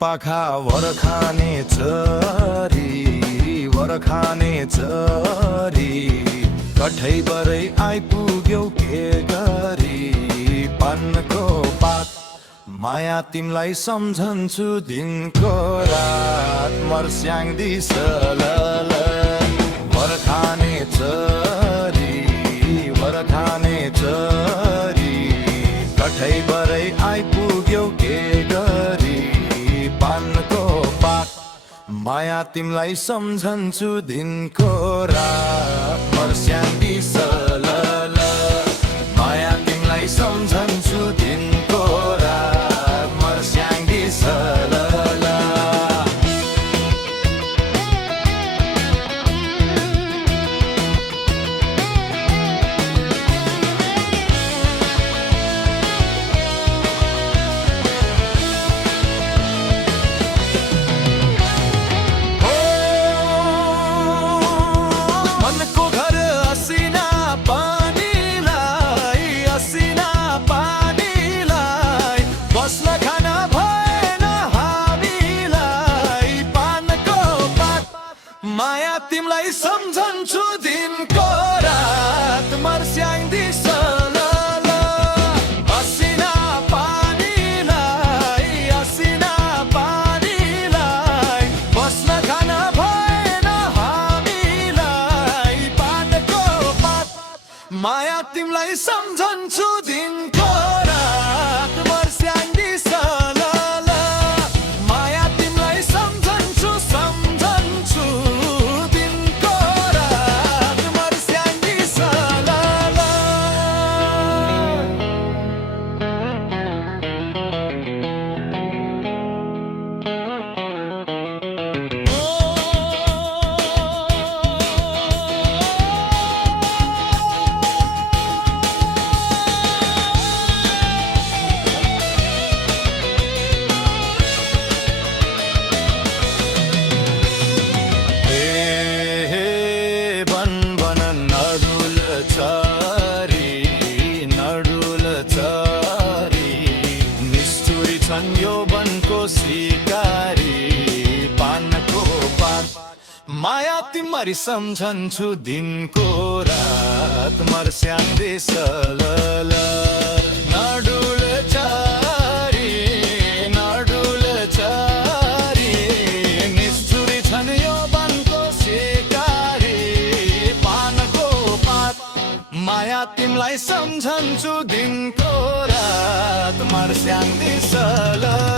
पाखा वर खाने चरी कठैबरै आइपुग्यौ के गरी पानको पात माया तिमलाई सम्झन्छु दिनको रात मर्स्याङ दिसल वर खाने चरी कठैबरै आइपुग्यौ के गरी पानको पात माया तिमलाई सम्झन्छु दिनको रात मर्स्याङ दिसल माया तिमलाई सम्झन्छु दिनको रात मर्स्याङ दिसल माया तिमलाई सम्झन्छु दिनको रात मर्स्याङ दिसल असिना पानीलाई बस्न खान भएन हामीलाई पानको पात माया तिमलाई सम्झन्छु दिनको रात मर्स्याङ दिसल माया तिमलाई सम्झन्छु यो वनको शिकारी पानको पात माया तिमरी सम्झन्छु दिनको रात मर्स्याङ दिसल नडुल चारी निष्ठुरी छन् यो वनको शिकारी पानको पात माया तिमलाई सम्झन्छु दिनको रात मर्स्याङ दिसल